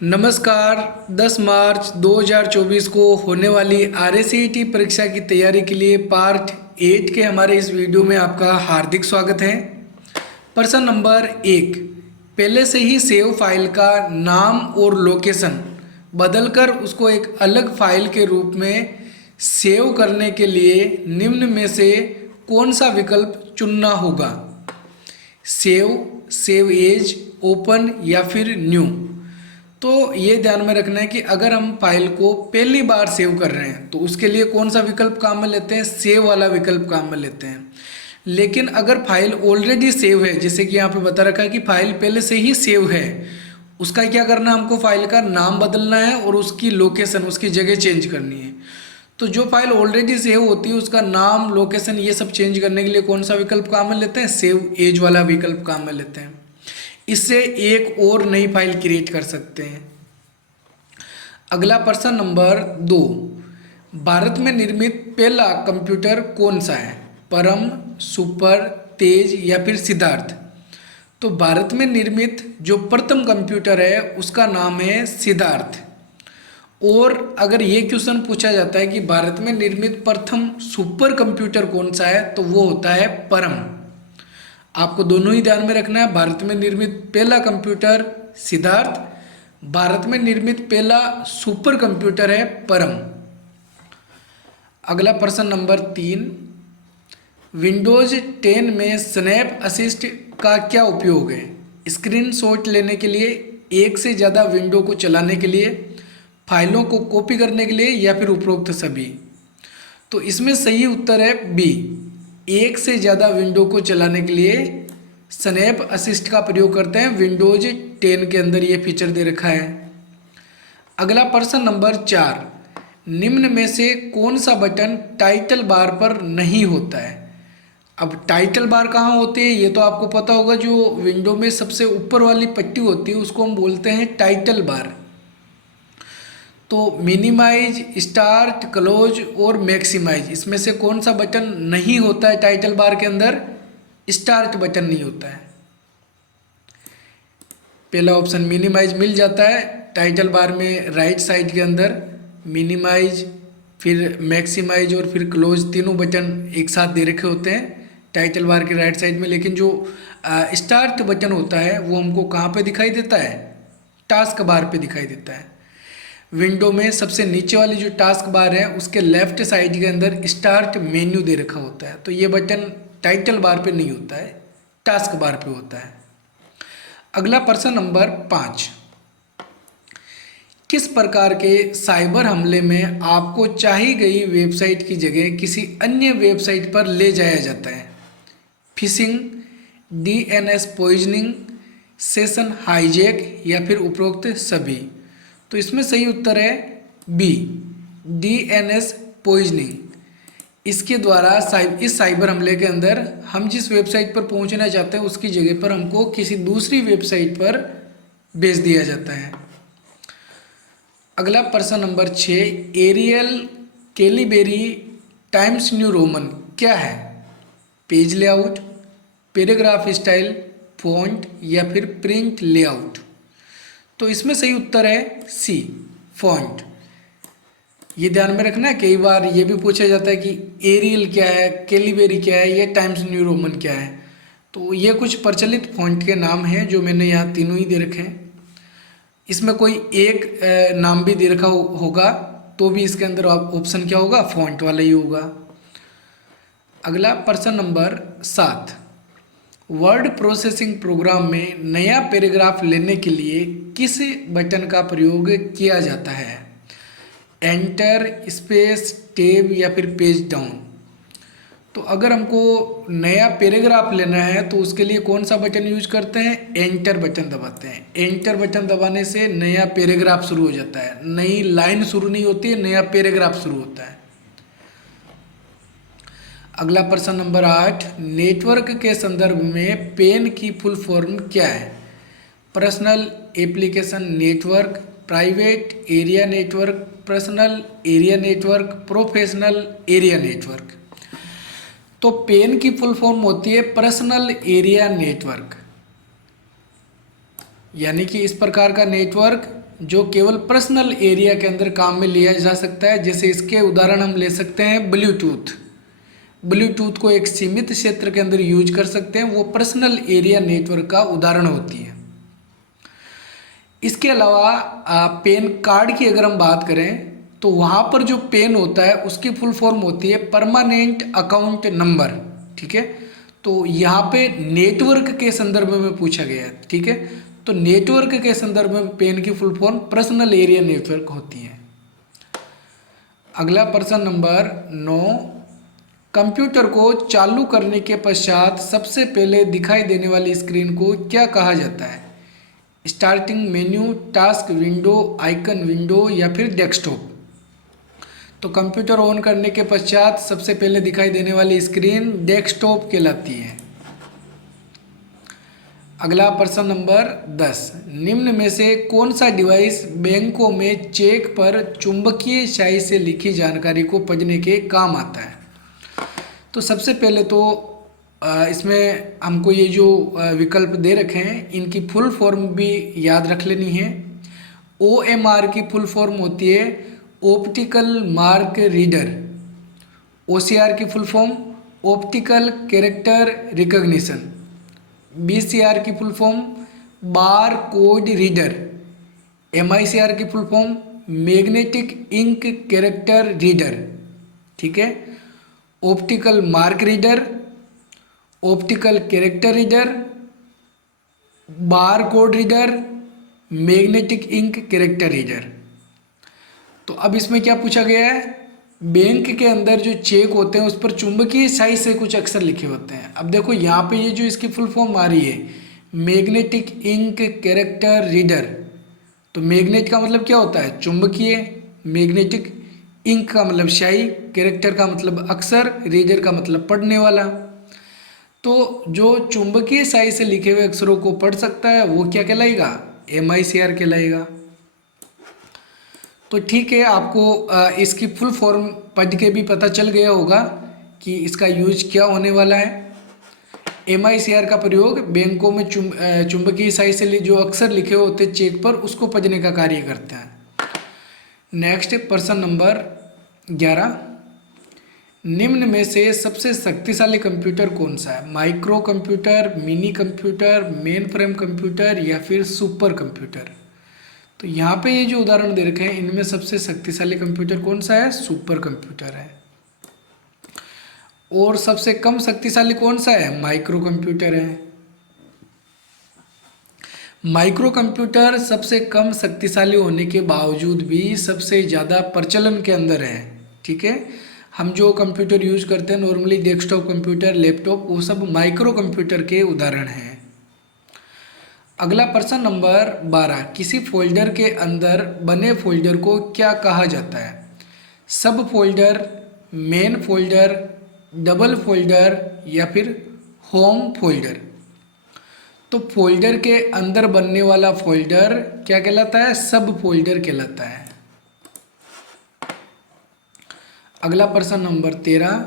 नमस्कार। 10 मार्च 2024 को होने वाली आरएससीईटी परीक्षा की तैयारी के लिए पार्ट 8 के हमारे इस वीडियो में आपका हार्दिक स्वागत है। प्रश्न नंबर 1, पहले से ही सेव फाइल का नाम और लोकेशन बदलकर उसको एक अलग फाइल के रूप में सेव करने के लिए निम्न में से कौन सा विकल्प चुनना होगा? सेव एज, ओपन या फिर न्यू। तो ये ध्यान में रखना है कि अगर हम फाइल को पहली बार सेव कर रहे हैं तो उसके लिए कौन सा विकल्प काम में लेते हैं? सेव वाला विकल्प काम में लेते हैं। लेकिन अगर फाइल ऑलरेडी सेव है, जैसे कि यहाँ पे बता रखा है कि फाइल पहले से ही सेव है, उसका क्या करना है? हमको फाइल का नाम बदलना है और उसकी लोकेशन, उसकी जगह चेंज करनी है। तो जो फाइल ऑलरेडी सेव होती है उसका नाम, लोकेशन ये सब चेंज करने के लिए कौन सा विकल्प काम में लेते हैं? सेव एज वाला विकल्प काम में लेते हैं। इससे एक और नई फाइल क्रिएट कर सकते हैं। अगला प्रश्न नंबर 2, भारत में निर्मित पहला कंप्यूटर कौन सा है? परम, सुपर, तेज या फिर सिद्धार्थ। तो भारत में निर्मित जो प्रथम कंप्यूटर है उसका नाम है सिद्धार्थ। और अगर ये क्वेश्चन पूछा जाता है कि भारत में निर्मित प्रथम सुपर कंप्यूटर कौन सा है, तो वो होता है परम। आपको दोनों ही ध्यान में रखना है। भारत में निर्मित पहला कंप्यूटर सिद्धार्थ, भारत में निर्मित पहला सुपर कंप्यूटर है परम। अगला प्रश्न नंबर 3, विंडोज 10 में स्नैप असिस्ट का क्या उपयोग है? स्क्रीनशॉट लेने के लिए, एक से ज़्यादा विंडो को चलाने के लिए, फाइलों को कॉपी करने के लिए या फिर उपरोक्त सभी। तो इसमें सही उत्तर है बी, एक से ज़्यादा विंडो को चलाने के लिए स्नैप असिस्ट का प्रयोग करते हैं। विंडोज 10 के अंदर ये फीचर दे रखा है। अगला प्रश्न नंबर 4, निम्न में से कौन सा बटन टाइटल बार पर नहीं होता है? अब टाइटल बार कहाँ होती है ये तो आपको पता होगा। जो विंडो में सबसे ऊपर वाली पट्टी होती है उसको हम बोलते हैं टाइटल बार। तो मिनिमाइज, स्टार्ट, क्लोज और मैक्सिमाइज, इसमें से कौन सा बटन नहीं होता है टाइटल बार के अंदर? स्टार्ट बटन नहीं होता है। पहला ऑप्शन मिनिमाइज मिल जाता है टाइटल बार में, राइट साइड के अंदर मिनिमाइज, फिर मैक्सिमाइज और फिर क्लोज, तीनों बटन एक साथ दे रखे होते हैं टाइटल बार के राइट साइड में। लेकिन जो स्टार्ट बटन होता है वो हमको कहाँ पे दिखाई देता है? टास्क बार पे दिखाई देता है। विंडो में सबसे नीचे वाली जो टास्क बार है उसके लेफ्ट साइड के अंदर स्टार्ट मेन्यू दे रखा होता है। तो ये बटन टाइटल बार पे नहीं होता है, टास्क बार पे होता है। अगला प्रश्न नंबर 5, किस प्रकार के साइबर हमले में आपको चाही गई वेबसाइट की जगह किसी अन्य वेबसाइट पर ले जाया जाता है? Fishing, DNS poisoning, session hijack या फिर उपरोक्त सभी। तो इसमें सही उत्तर है बी, डीएनएस पॉइजनिंग। इसके द्वारा इस साइबर हमले के अंदर हम जिस वेबसाइट पर पहुंचना चाहते हैं उसकी जगह पर हमको किसी दूसरी वेबसाइट पर भेज दिया जाता है। अगला प्रश्न number 6, Arial, Calibri, Times New Roman क्या है? Page layout, paragraph style, font या फिर प्रिंट लेआउट। तो इसमें सही उत्तर है सी, फॉन्ट। ये ध्यान में रखना है, कई बार ये भी पूछा जाता है कि एरियल क्या है, कैलिबरी क्या है या टाइम्स न्यू रोमन क्या है। तो ये कुछ प्रचलित फॉन्ट के नाम हैं जो मैंने यहाँ तीनों ही दे रखे हैं। इसमें कोई एक नाम भी दे रखा होगा तो भी इसके अंदर ऑप्शन क्या होगा? फॉन्ट वाला ही होगा। अगला प्रश्न नंबर 7, वर्ड प्रोसेसिंग प्रोग्राम में नया पैराग्राफ लेने के लिए किस बटन का प्रयोग किया जाता है? एंटर, स्पेस, टैब या फिर पेज डाउन। तो अगर हमको नया पैराग्राफ लेना है तो उसके लिए कौन सा बटन यूज करते हैं? एंटर बटन दबाते हैं। एंटर बटन दबाने से नया पैराग्राफ शुरू हो जाता है, नई लाइन शुरू नहीं होती है, नया पैराग्राफ शुरू होता है। अगला प्रश्न नंबर 8, नेटवर्क के संदर्भ में पेन की फुल फॉर्म क्या है? Personal application network, private area network, personal area network, professional area network. तो पेन की फुल फॉर्म होती है पर्सनल एरिया नेटवर्क। यानी कि इस प्रकार का नेटवर्क जो केवल पर्सनल एरिया के अंदर काम में लिया जा सकता है। जैसे इसके उदाहरण हम ले सकते हैं ब्लूटूथ। ब्लूटूथ को एक सीमित क्षेत्र के अंदर यूज कर सकते हैं, वो पर्सनल एरिया नेटवर्क का उदाहरण होती है। इसके अलावा पेन कार्ड की अगर हम बात करें तो वहाँ पर जो पेन होता है उसकी फुल फॉर्म होती है परमानेंट अकाउंट नंबर। ठीक है, तो यहाँ पे नेटवर्क के संदर्भ में पूछा गया है। ठीक है, तो नेटवर्क के संदर्भ में पेन की full form personal area network होती है। अगला प्रश्न नंबर 9, कंप्यूटर को चालू करने के पश्चात सबसे पहले दिखाई देने वाली स्क्रीन को क्या कहा जाता है? Starting menu, task window, icon window या फिर डेस्कटॉप। तो कंप्यूटर ऑन करने के पश्चात सबसे पहले दिखाई देने वाली स्क्रीन डेस्कटॉप कहलाती है। अगला प्रश्न नंबर 10, निम्न में से कौन सा डिवाइस बैंकों में चेक पर चुंबकीय स्याही से लिखी जानकारी को पढ़ने के काम आता है? तो सबसे पहले तो इसमें हमको ये जो विकल्प दे रखे हैं इनकी फुल फॉर्म भी याद रख लेनी है। OMR की फुल फॉर्म होती है ऑप्टिकल मार्क रीडर। OCR की full form optical character recognition. BCR की full form bar code reader. MICR की full form magnetic ink character reader. ठीक है, optical mark reader, optical character reader, bar code reader, magnetic ink character reader. तो अब इसमें क्या पूछा गया है? बैंक के अंदर जो चेक होते हैं उस पर चुंबकीय स्याही से कुछ अक्षर लिखे होते हैं। अब देखो यहाँ पे ये जो इसकी फुल फॉर्म आ रही है मैग्नेटिक इंक कैरेक्टर रीडर, तो मैग्नेट का मतलब क्या होता है? चुंबकीय। मैग्नेटिक इंक का मतलब स्याही, कैरेक्टर का मतलब अक्षर, रीडर का मतलब पढ़ने वाला। तो जो चुंबकीय स्याही से लिखे हुए अक्षरों को पढ़ सकता है वो क्या कहलाएगा? MICR कहलाएगा। तो ठीक है, आपको इसकी फुल फॉर्म पढ़ के भी पता चल गया होगा कि इसका यूज क्या होने वाला है। MICR का प्रयोग बैंकों में चुंबकीय स्याही से जो अक्षर लिखे होते हैं चेक पर उसको पढ़ने का कार्य करते हैं। नेक्स्ट प्रश्न नंबर 11, निम्न में से सबसे शक्तिशाली कंप्यूटर कौन सा है? Micro computer, mini computer, main frame computer या फिर सुपर कंप्यूटर। तो यहाँ पे ये जो उदाहरण दे रखे हैं इनमें सबसे शक्तिशाली कंप्यूटर कौन सा है? सुपर कंप्यूटर है। और सबसे कम शक्तिशाली कौन सा है? माइक्रो कंप्यूटर है। माइक्रो कंप्यूटर सबसे कम शक्तिशाली होने के बावजूद भी सबसे ज़्यादा प्रचलन के अंदर है। ठीक है, हम जो कंप्यूटर यूज करते हैं नॉर्मली डेस्कटॉप कंप्यूटर, लैपटॉप, वो सब माइक्रो कंप्यूटर के उदाहरण हैं। अगला प्रश्न नंबर 12, किसी फोल्डर के अंदर बने फोल्डर को क्या कहा जाता है? सब folder, main folder, double folder या फिर होम फोल्डर। तो फोल्डर के अंदर बनने वाला फोल्डर क्या कहलाता है? सब फोल्डर कहलाता है। अगला प्रश्न नंबर 13,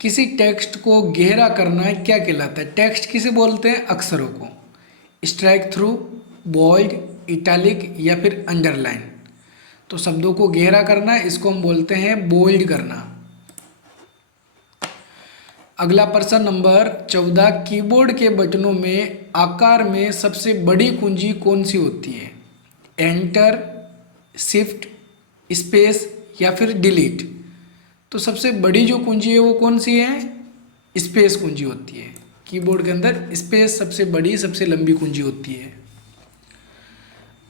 किसी टेक्स्ट को गहरा करना क्या कहलाता है? टेक्स्ट किसे बोलते हैं? अक्षरों को। स्ट्राइक थ्रू, बोल्ड, इटैलिक या फिर अंडरलाइन। तो शब्दों को गहरा करना इसको हम बोलते हैं बोल्ड करना। अगला प्रश्न नंबर 14, कीबोर्ड के बटनों में आकार में सबसे बड़ी कुंजी कौन सी होती है? एंटर, शिफ्ट, स्पेस या फिर डिलीट। तो सबसे बड़ी जो कुंजी है वो कौन सी है? स्पेस कुंजी होती है। कीबोर्ड के अंदर स्पेस सबसे बड़ी, सबसे लंबी कुंजी होती है।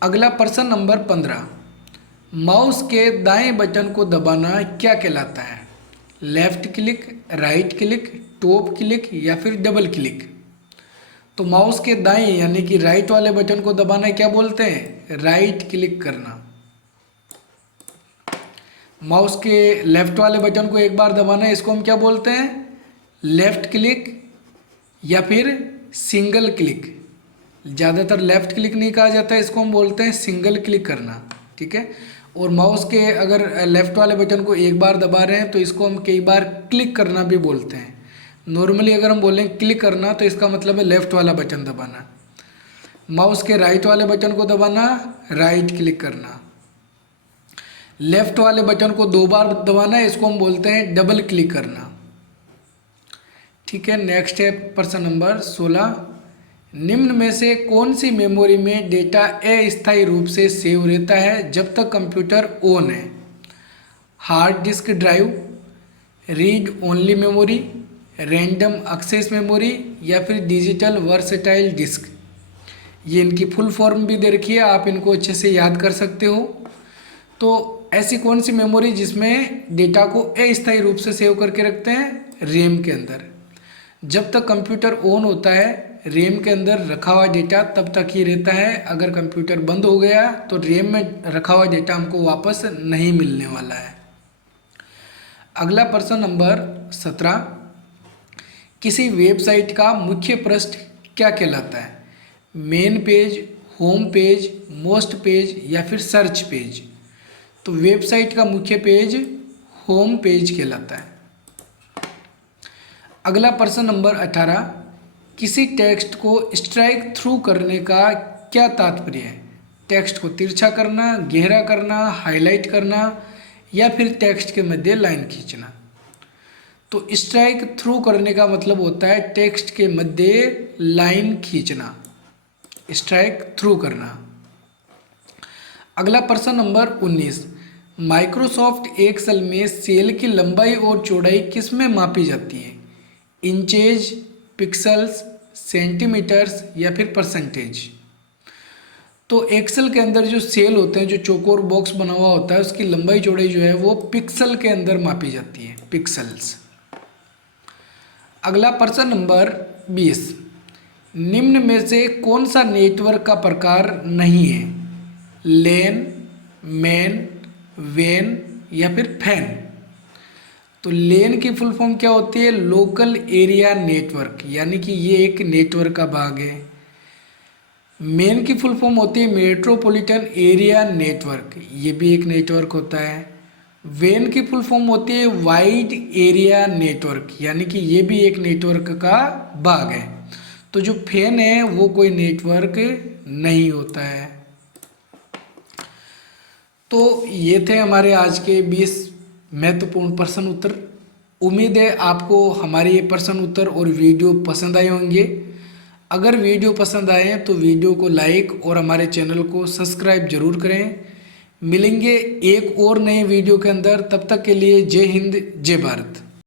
अगला प्रश्न नंबर 15, माउस के दाएं बटन को दबाना क्या कहलाता है? Left click, right click, top click या फिर डबल क्लिक। तो माउस के दाएं यानी कि राइट वाले बटन को दबाना क्या बोलते हैं? राइट क्लिक करना। माउस के लेफ्ट वाले बटन को एक बार दबाना इसको हम क्या बोलते हैं? लेफ्ट क्लिक या फिर सिंगल क्लिक। ज़्यादातर लेफ्ट क्लिक नहीं कहा जाता है, इसको हम बोलते हैं सिंगल क्लिक करना। ठीक है, और माउस के अगर लेफ्ट वाले बटन को एक बार दबा रहे हैं तो इसको हम कई बार क्लिक करना भी बोलते हैं। नॉर्मली अगर हम बोलें क्लिक करना तो इसका मतलब है लेफ्ट वाला बटन दबाना। माउस के राइट वाले बटन को दबाना, राइट क्लिक करना। लेफ्ट वाले बटन को 2 बार दबाना है, इसको हम बोलते हैं डबल क्लिक करना। ठीक है, नेक्स्ट है प्रश्न नंबर 16। निम्न में से कौन सी मेमोरी में डेटा अस्थायी रूप से सेव रहता है जब तक कंप्यूटर ऑन है? Hard disk drive, read only memory, random access memory या फिर डिजिटल वर्सेटाइल डिस्क। ये इनकी फुल फॉर्म भी दे रखी है, आप इनको अच्छे से याद कर सकते हो। तो ऐसी कौन सी मेमोरी जिसमें डेटा को अस्थायी रूप से सेव करके रखते हैं? रैम के अंदर। जब तक कंप्यूटर ऑन होता है रैम के अंदर रखा हुआ डेटा तब तक ही रहता है। अगर कंप्यूटर बंद हो गया तो रैम में रखा हुआ डेटा हमको वापस नहीं मिलने वाला है। अगला प्रश्न नंबर 17। किसी वेबसाइट का मुख्य पृष्ठ क्या कहलाता है? Main page, home page, most page या फिर सर्च पेज? तो वेबसाइट का मुख्य पेज होम पेज कहलाता है। अगला प्रश्न नंबर 18। किसी टेक्स्ट को स्ट्राइक थ्रू करने का क्या तात्पर्य है? टेक्स्ट को तिरछा करना, गहरा करना, हाईलाइट करना या फिर टेक्स्ट के मध्य लाइन खींचना? तो स्ट्राइक थ्रू करने का मतलब होता है टेक्स्ट के मध्य लाइन खींचना, स्ट्राइक थ्रू करना। अगला प्रश्न नंबर 19। माइक्रोसॉफ्ट एक्सेल में सेल की लंबाई और चौड़ाई किस में मापी जाती है? इंचेज, पिक्सल्स, सेंटीमीटर्स या फिर परसेंटेज? तो एक्सेल के अंदर जो सेल होते हैं, जो चौकोर बॉक्स बना हुआ होता है, उसकी लंबाई चौड़ाई जो है वो पिक्सल के अंदर मापी जाती है, पिक्सल्स। अगला प्रश्न नंबर 20। निम्न में से कौन सा नेटवर्क का प्रकार नहीं है? लैन, मैन, वैन या फिर फैन? तो लैन की फुल फॉर्म क्या होती है? लोकल एरिया नेटवर्क, यानी कि ये एक नेटवर्क का भाग है। मैन की फुल फॉर्म होती है मेट्रोपॉलिटन एरिया नेटवर्क, ये भी एक नेटवर्क होता है। वैन की फुल फॉर्म होती है वाइड एरिया नेटवर्क, यानी कि ये भी एक नेटवर्क का भाग है। तो जो फैन है वो कोई नेटवर्क नहीं होता है। तो ये थे हमारे आज के 20 महत्वपूर्ण प्रश्न उत्तर। उम्मीद है आपको हमारे ये प्रश्न उत्तर और वीडियो पसंद आए होंगे। अगर वीडियो पसंद आए तो वीडियो को लाइक और हमारे चैनल को सब्सक्राइब जरूर करें। मिलेंगे एक और नए वीडियो के अंदर, तब तक के लिए जय हिंद, जय भारत।